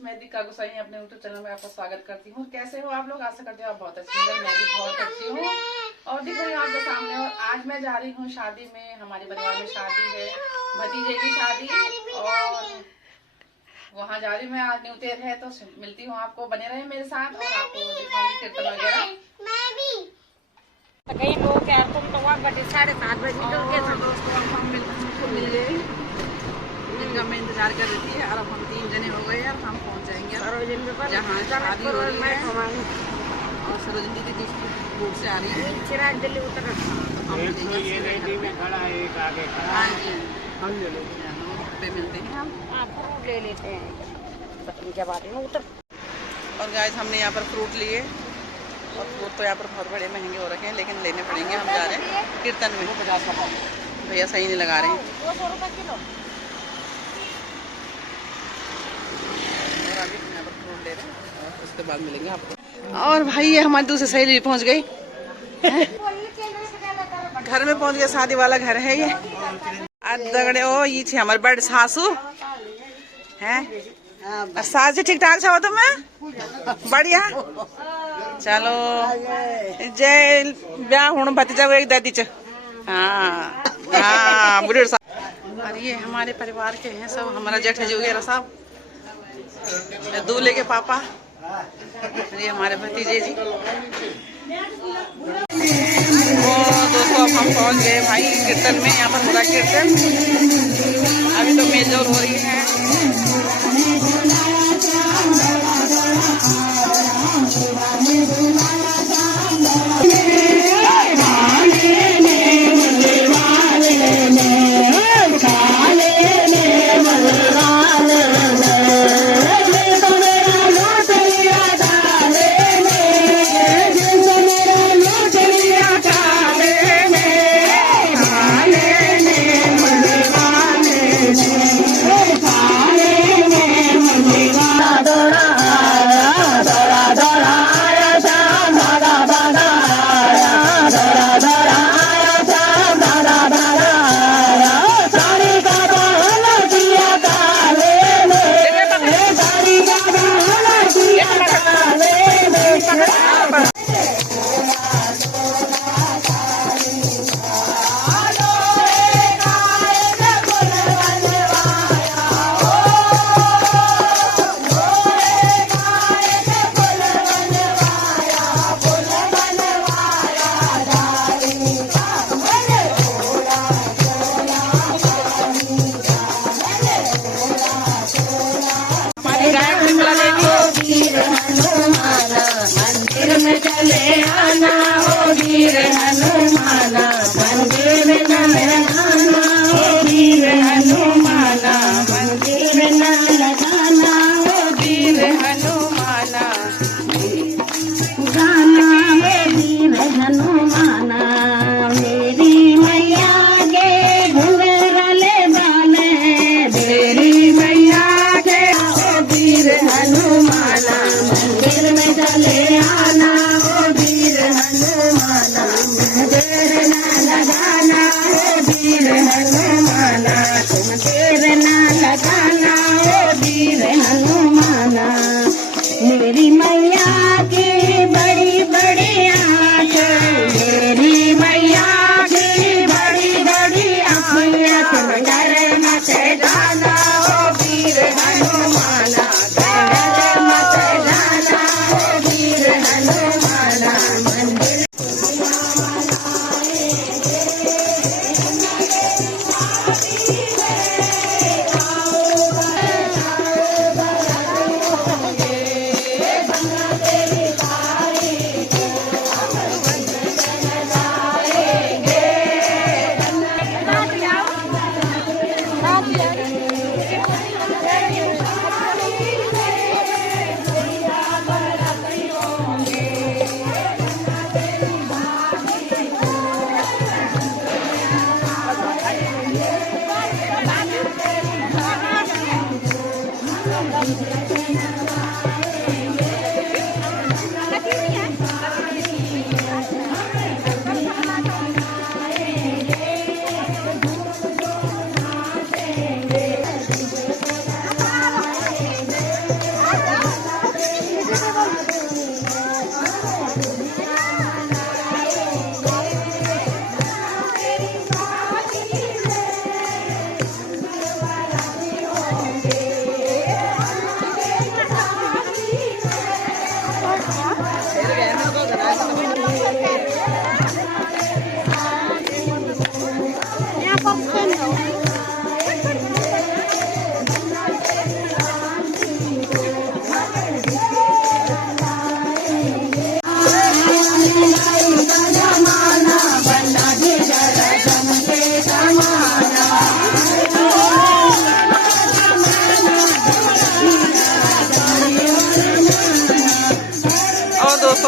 मैं दीपिका गोसाई अपने YouTube channel में आपका स्वागत करती हूँ। कैसे हो आप लोग? आशा करते हो आप बहुत अच्छी हैं। मैं भी बहुत अच्छी हूँ और दिख रही हूँ आपके सामने। और आज मैं जा रही हूँ शादी में। हमारे परिवार में शादी है, भतीजे की शादी, और वहाँ जा रही हूँ मैं। आज न्यूतेर है तो मिलती हूँ आपको। बने रहे मेरे साथ और आपको दिखाऊंगी कीर्तन वगैरह। कई लोग यार तुम तो वहाँ बजे 7:30 बजे निकल के दोस्तों हम मिल गए जिनका मैं इंतजार कर रही थी। और अब हम 3 जने हो गए और हम पहुंच जाएंगे जहाँ शादी हो रही है। और सरोजनी दीदी दूसरी रोड से आ रही है। चिराग दिल्ली उतर हाँ जी, हम ले लेते हैं, पे मिलते हैं हम। फ्रूट ले लेते हैं के बाद में उतर। और गाइस हमने यहाँ पर फ्रूट लिए और फ्रूट तो यहाँ पर बहुत बड़े महंगे हो रखे हैं, लेकिन लेने पड़ेंगे। हम जा रहे हैं कीर्तन में। भैया सही नहीं लगा रहे हैं। 200 रुपये किलो। और अभी हम यहाँ पर फ्रूट ले रहे हैं और उसके बाद मिलेंगे आपको। और भाई ये हमारी दूसरी सहेली पहुँच गई। घर में पहुँच गया, शादी वाला घर है ये। दगड़े ओ ये छे हमारे बड़ सासू हैं। सास ठीक ठाक छो तुम्हें? बढ़िया। चलो जय ब्याह हूँ भतीजा एक दादी च। हाँ हाँ बुढ़े साहब। और ये हमारे परिवार के हैं सब, हमारा जेठ जी वगैरह सब, दूल्हे के पापा, ये हमारे भतीजे जी। दोस्तों अब हम पहुंच गए भाई कीर्तन में। यहाँ पर हो रहा कीर्तन, अभी तो मेजोर हो रही है।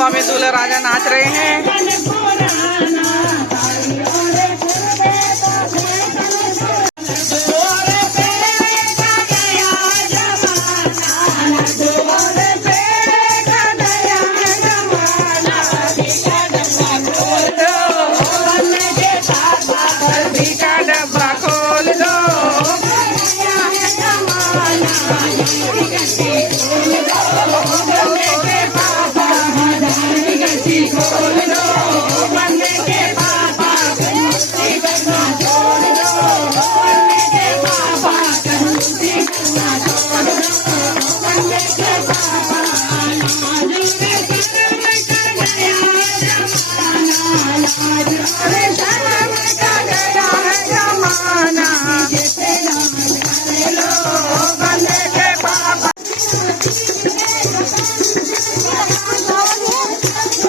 स्वामी दूल्हा राजा नाच रहे हैं। का डब्बा खोल दो,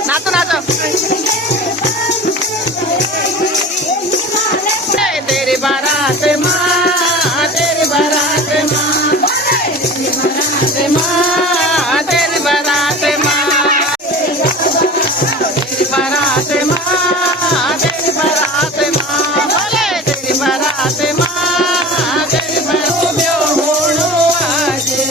नाचो नाचो। तेरी बारात माँ, तेरी बारात माँ, तेरी बारात माँ, तेरी बारात माँ, तेरी बारात माँ, तेरी बारात माँ, बोले तेरी बारात माँ, तेरी बारात होड़ो आजे।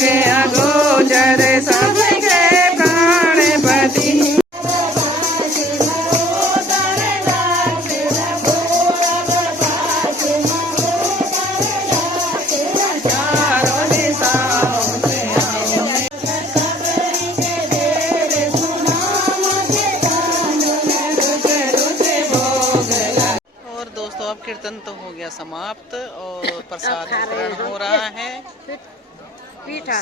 के अगोचर सबके प्राणपति चारों दिशाओं से और दोस्तों अब कीर्तन तो हो गया समाप्त और प्रसाद वितरण हो रहा है। पीठा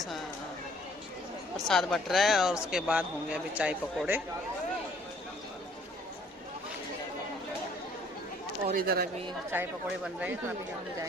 प्रसाद बट रहा है और उसके बाद होंगे अभी चाय पकोड़े। और इधर अभी चाय पकोड़े बन रहे हैं तो अभी हम जाएंगे।